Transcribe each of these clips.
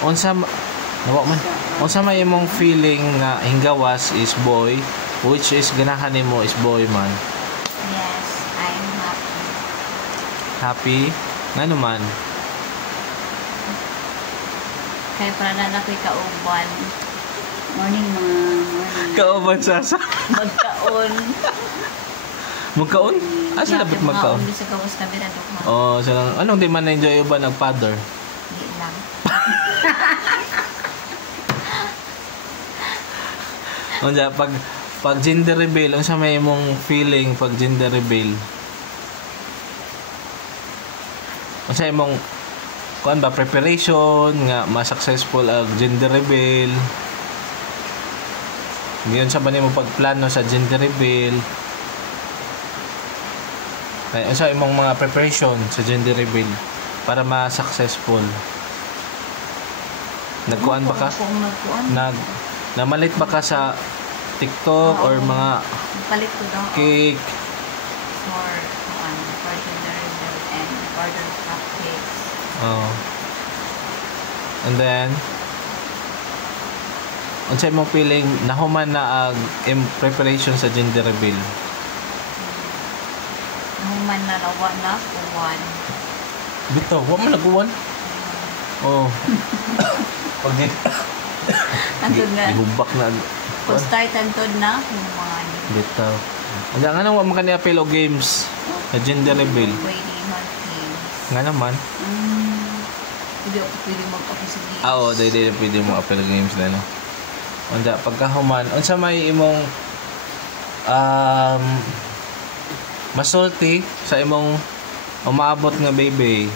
unsa nawa man unsa may imong feeling nga hinggawas is boy, which is ganahan nimo is boy man? Yes, I'm happy. Happy? Ngano man? Kaya para na ko'y kauban. Morning, morning. Kauban sa Magkaon. Magkaon? Asa dapat magkaon? Mga sa gawas kamera do. Oh, sa anong di man na-enjoy ba nag-father? Di lang. Unsa pag gender reveal, unsa may imong feeling pag gender reveal? Unsa imong kuan ba preparation nga ma-successful ang gender reveal? Ngayon sa ba nimo pagplano sa gender reveal? Ay, unsa imong mga preparation sa gender reveal para ma-successful? Nagkuan ba ka? Namalit ba ka sa TikTok or mga palit ko daw cake for gender reveal and order cupcakes. Oh. And then unsa imong feeling nahuman na ang preparation sa gender reveal? Nahuman na lawa na kuwan. Bitaw, wa man naguwan. Oh. Pag Antod nga. Gihubak na. Kung start antod na kuwan. Bitaw. Anya nga nang wa man kani apil og games sa gender reveal. Pwede mag-games. Nga naman. Hindi ako pwede mag-apil sa games. Oo, dahil pwede mo apil og games na no. Unda pagkahuman, unsa may imong masulti sa imong umaabot nga baby.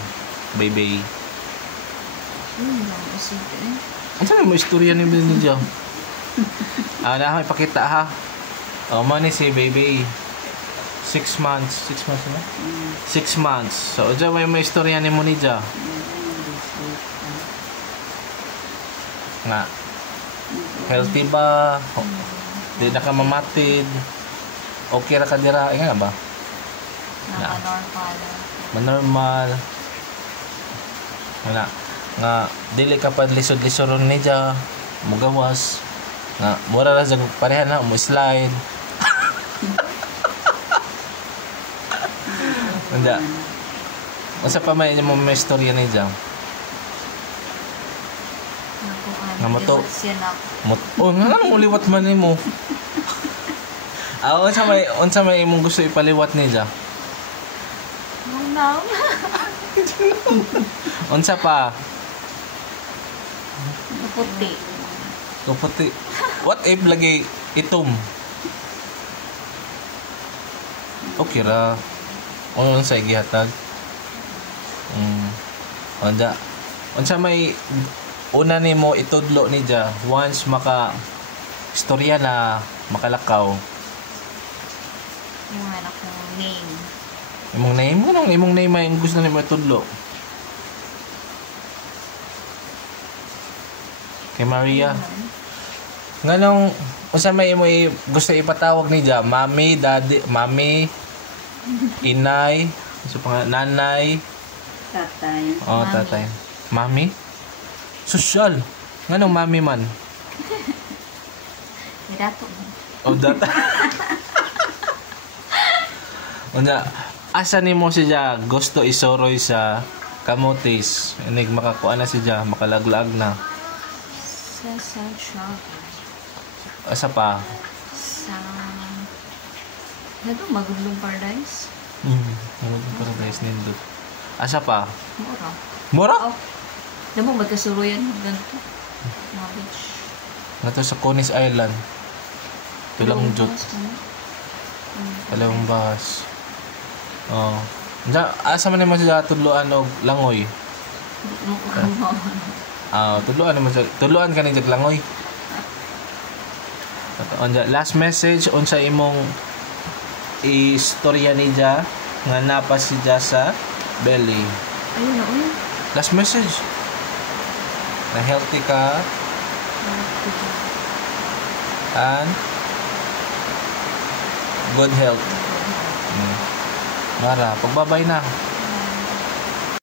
Ano sa mo istorya ni Benja? Na may pakita ha. Man ni si baby 6 months. 6 months na? 6 months. So, dyan may istorya ni mo ni Dja. Nga. Healthy ba? Di na ka mamatid? Okay ra ka dira? Nga ba? Normal. Nga dili ka pa lisod-lisoron ni Dja, mugawas. Nga mura ra sa pareha na mo slide. Anda. Unsa pa may imong istorya ni Dja? Nga moto. Oh, nga nang uliwat man nimo. Unsa may imong gusto ipaliwat ni Dja? No. Unsa pa? Puti. What if lagi itom? Okay ra. Unsa gihatag? Unsa may una nimo itudlo ni Dja once maka istorya na makalakaw? Yung akong name. Imong name? Anong imong name ay gusto nimo itudlo? Kay Maria. Nganong unsa may imo gusto ipatawag ni Dja? Mami, daddy, mami, inay, so nanay, tatay. Oh, mami. Tatay. Mami? Social. Nganong mami man? Dato. Oh, data. Unya, asa nimo si Dja gusto isoroy sa kamotes? Inig makakuha na si Dja, makalaglag na. Sa travel. Asa pa? Sa Magulong Paradise. Magulong Paradise nindot. Asa pa? Mura. Mura? Oh. Damo magkasuroyan ganito. Beach. Nato sa Conis Island. Tulang jut. Dalawang bahas. Oh. Asa man naman sa tudloan og langoy? Tudloan ka ni Langoy. Last message unsa imong istorya ni Dja nga napa si Dja sa belly. Ayun na. Last message. Na healthy ka. And good health. Mara, pagbabay na.